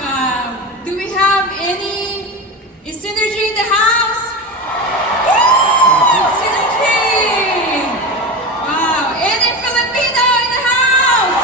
ask, do we have any synergy in the house? Woo! Synergy! Wow, any Filipino in the house?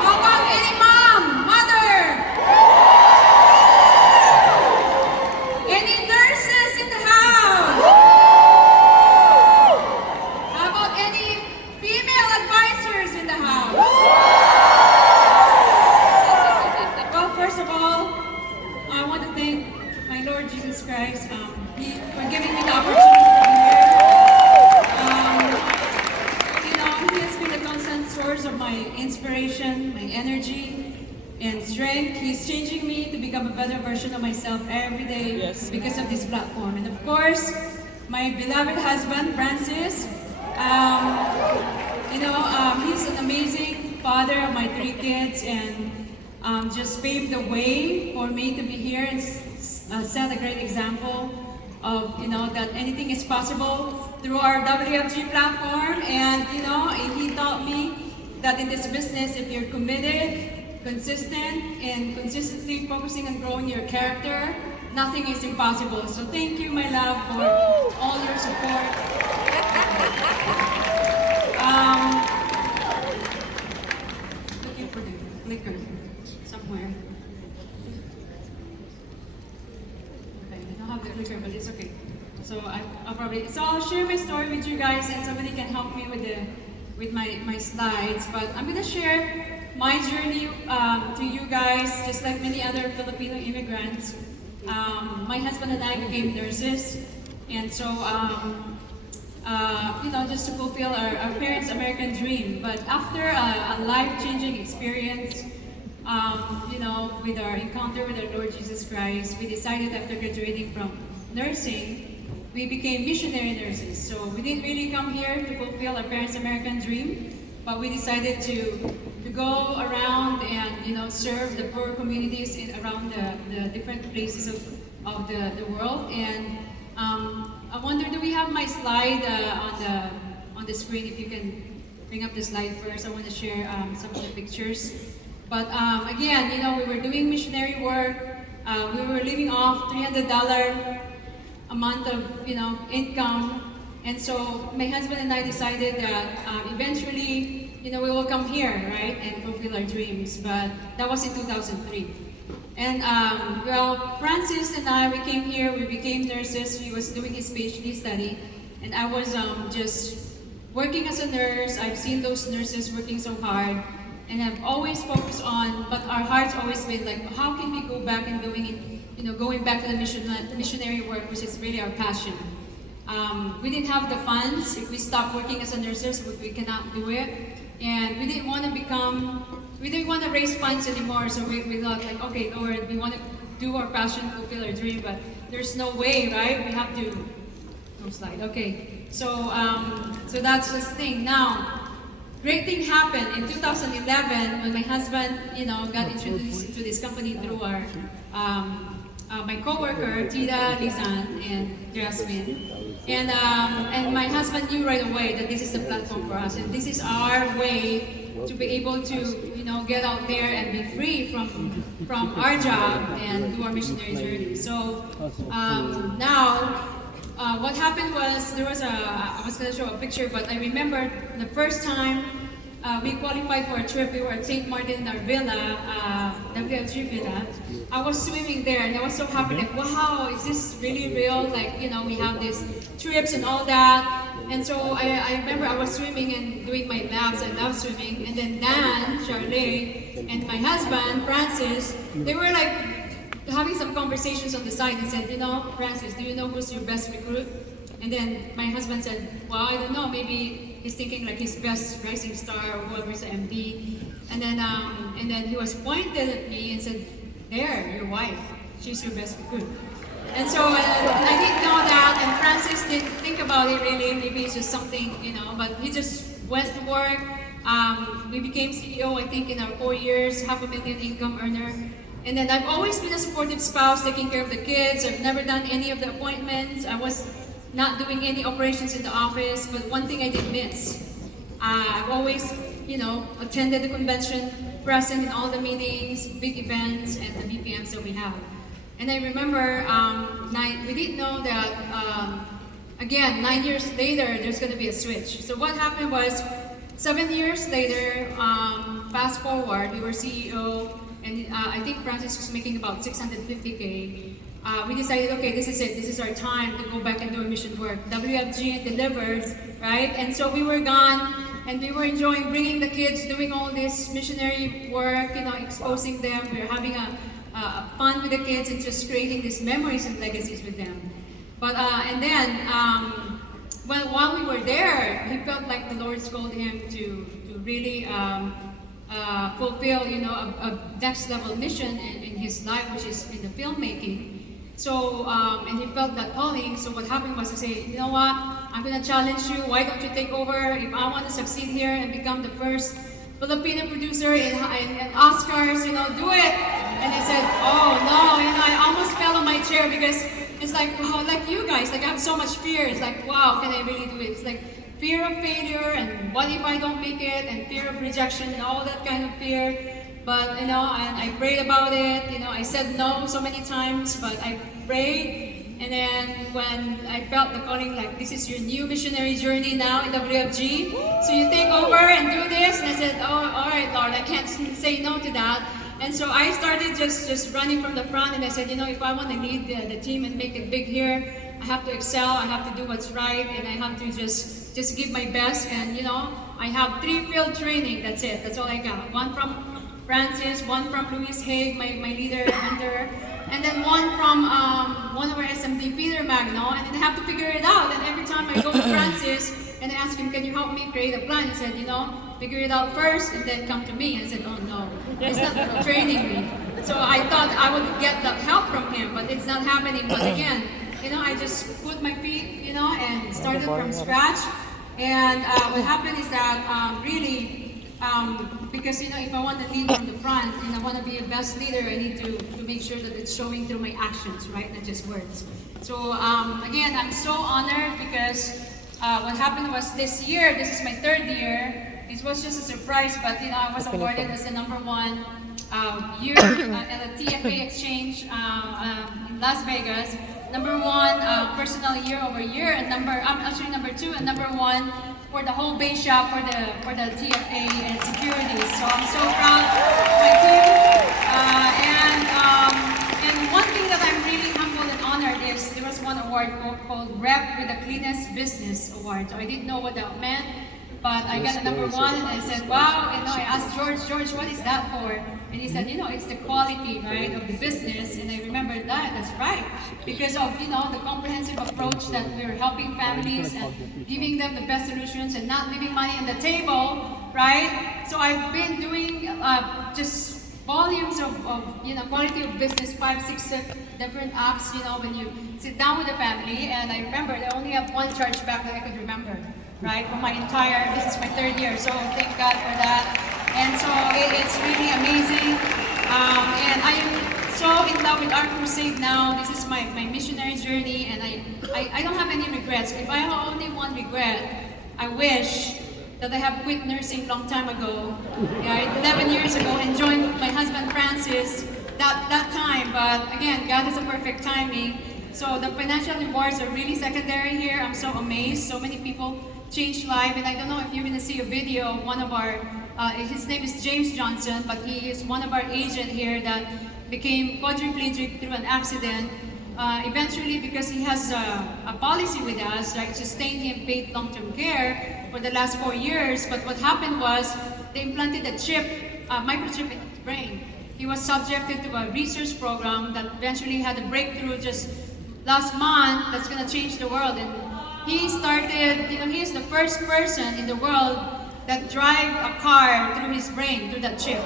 How about any mother? Any nurses in the house? How about any female advisors in the house? Well, first of all, I want to thank my Lord Jesus Christ for giving me the opportunity to be here. He has been a constant source of my inspiration, my energy, and strength. He's changing me to become a better version of myself every day because of this platform. And of course, my beloved husband, Francis. He's an amazing father of my 3 kids and just paved the way for me to be here and set a great example of that anything is possible through our WFG platform. And he taught me that in this business, if you're committed, consistent, and consistently focusing on growing your character, nothing is impossible. So thank you, my love, for all your support. Looking for the clicker somewhere. Okay, I don't have the clicker, but it's okay. So I'll share my story with you guys, and somebody can help me with my slides. But I'm gonna share my journey to you guys, just like many other Filipino immigrants. My husband and I became nurses, and so just to fulfill our parents' American dream. But after a life-changing experience, with our encounter with our Lord Jesus Christ, we decided after graduating from nursing, we became missionary nurses. So we didn't really come here to fulfill our parents' American dream, but we decided to go around and serve the poor communities around the different places of the world. And I wonder, do we have my slide on the screen? If you can bring up the slide first, I want to share some of the pictures. But again, we were doing missionary work. We were living off $300 a month of income, and so my husband and I decided that eventually we will come here, right, and fulfill our dreams. But that was in 2003. And Francis and I, we came here, we became nurses. He was doing his PhD study, and I was just working as a nurse. I've seen those nurses working so hard, and I've always focused on, but our heart's always been like, how can we go back and going back to the missionary work, which is really our passion. We didn't have the funds. If we stopped working as a nurses, we cannot do it. And we didn't want to raise funds anymore, so we thought like, okay, Lord, we want to do our passion, fulfill our dream, but there's no way, right? We have to, no slide, okay. So that's the thing. Now, great thing happened in 2011 when my husband, got introduced to this company through our, my coworker, Tita, Lizan, and Jasmine. And my husband knew right away that this is the platform for us, and this is our way to be able to, get out there and be free from our job and do our missionary journey. So now, what happened was I was going to show a picture, but I remember the first time we qualified for a trip. We were at St. Martin in our villa, WFG villa. I was swimming there, and I was so happy, like, wow, is this really real? Like, we have these trips and all that. And so I remember I was swimming and doing my laps. I love swimming. And then Dan, Charlie, and my husband, Francis, they were like having some conversations on the side and said, Francis, do you know who's your best recruit? And then my husband said, well, I don't know, maybe he's thinking like his best rising star or whoever's the MD. And then he was pointed at me and said, there, your wife, she's your best recruit. And so I didn't know that, and Francis didn't think about it really. Maybe it's just something, but he just went to work. We became CEO, I think, in our 4 years, $500,000 income earner. And then I've always been a supportive spouse, taking care of the kids. I've never done any of the appointments. I was not doing any operations in the office, but one thing I did miss. I've always, attended the convention, present in all the meetings, big events, and the BPMs that we have. And I remember we didn't know that, again, 9 years later, there's going to be a switch. So what happened was, 7 years later, fast forward, we were CEO, and I think Francis was making about 650K. We decided, okay, this is it. This is our time to go back and do our mission work. WFG delivered, right? And so we were gone, and we were enjoying bringing the kids, doing all this missionary work, exposing them. We were having a fun with the kids and just creating these memories and legacies with them. But and then, while we were there, he felt like the Lord called him to really fulfill, a next level mission in his life, which is in the filmmaking. So, and he felt that calling. So what happened was to say, you know what? I'm gonna challenge you. Why don't you take over? If I want to succeed here and become the first Filipino producer in Oscars, do it. And I said, oh no, I almost fell on my chair because it's like, oh, like you guys, like I have so much fear. It's like, wow, can I really do it? It's like fear of failure and what if I don't make it and fear of rejection and all that kind of fear. But, and I prayed about it. I said no so many times, but I prayed. And then when I felt the calling, like this is your new missionary journey now in WFG. So you take over and do this. And I said, oh, all right, Lord, I can't say no to that. And so I started just running from the front, and I said, if I want to lead the team and make it big here, I have to excel, I have to do what's right, and I have to just give my best. And I have 3 field training, that's it, that's all I got. 1 from Francis, 1 from Louis Haig, my leader, mentor, and then 1 from one of our SMD, Peter Magno, and then I have to figure it out. And every time I go to Francis and I ask him, can you help me create a plan? He said, figure it out first and then come to me. I said, oh no, he's not training me. So I thought I would get that help from him, but it's not happening. But again, I just put my feet, and started from scratch. And what happened is that really, because if I want to lead from the front and I want to be a best leader, I need to make sure that it's showing through my actions, right, not just words. So again, I'm so honored because what happened was this year, this is my 3rd year. It was just a surprise, but I was awarded as the #1 year at a TFA exchange in Las Vegas. #1 personal year over year, and actually #2 and #1 for the whole base shop for the TFA and securities. So I'm so proud of my team. And one thing that I'm really humbled and honored is there was one award called Rep with the Cleanest Business Award. So I didn't know what that meant, but I got a #1 and I said, wow, I asked George, what is that for? And he said, it's the quality, right, of the business. And I remembered that's right. Because of, the comprehensive approach that we're helping families and giving them the best solutions and not leaving money on the table, right? So I've been doing just volumes of quality of business, 5, 6 different apps, when you sit down with the family. And I remember I only have 1 chargeback that I could remember, right, for my entire, this is my 3rd year. So thank God for that. And so it's really amazing. And I am so in love with our crusade now. This is my missionary journey, and I don't have any regrets. If I have only one regret, I wish that I have quit nursing long time ago, right, 11 years ago, and joined my husband Francis that time. But again, God has a perfect timing. So the financial rewards are really secondary here. I'm so amazed. So many people changed life, and I don't know if you're going to see a video of one of our, his name is James Johnson, but he is one of our agents here that became quadriplegic through an accident. Eventually, because he has a policy with us, right, sustained him paid long-term care for the last 4 years. But what happened was they implanted a chip, microchip in his brain. He was subjected to a research program that eventually had a breakthrough just last month that's going to change the world. And he started, he is the first person in the world that drive a car through his brain, through that chip.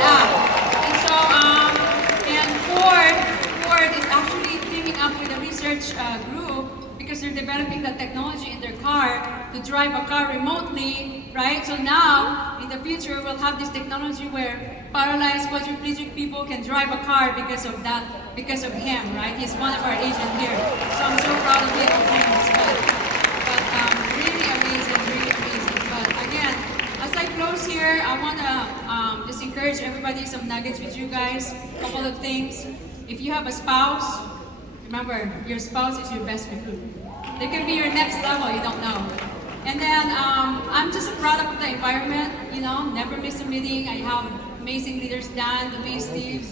Yeah. And so, and Ford is actually teaming up with a research group because they're developing the technology in their car to drive a car remotely, right? So now, in the future, we'll have this technology where paralyzed quadriplegic people can drive a car because of that, because of him, right? He's one of our agents here. So I'm so proud of him. But really amazing, really amazing. But again, as I close close here, I want to just encourage everybody, some nuggets with you guys. A couple of things. If you have a spouse, remember, your spouse is your best recruit. They could be your next level, you don't know. And then I'm just a product of the environment, you know, never miss a meeting. I have amazing leaders, Dan, Luis, Steve,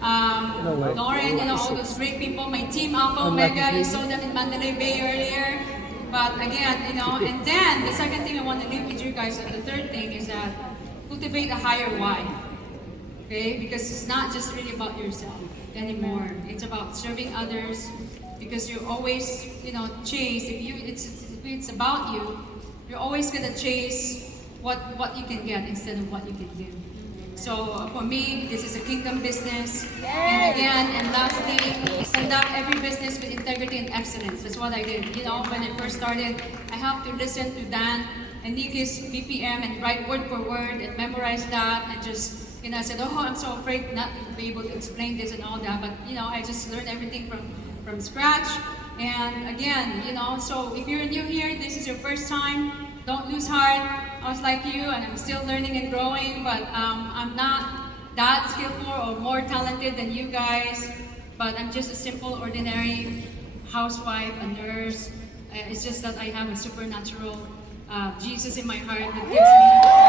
Lauren, you know, all those great people. My team, Alpha Omega, you saw them in Mandalay Bay earlier. But again, you know, and then the second thing I want to leave with you guys, and the third thing is that cultivate a higher why. Okay? Because it's not just really about yourself anymore. It's about serving others. Because you always, you know, chase. If it's about you, you're always gonna chase what you can get instead of what you can give. So for me, this is a kingdom business. And again, and lastly, conduct every business with integrity and excellence. That's what I did. You know, when I first started, I have to listen to Dan and Nikki's BPM and write word for word and memorize that and just, you know, I said, oh, I'm so afraid not to be able to explain this and all that. But, you know, I just learned everything from scratch. And again, you know, so if you're new here, this is your first time, don't lose heart. I was like you, and I'm still learning and growing, but I'm not that skillful or more talented than you guys, but I'm just a simple, ordinary housewife, a nurse. It's just that I have a supernatural Jesus in my heart that gives me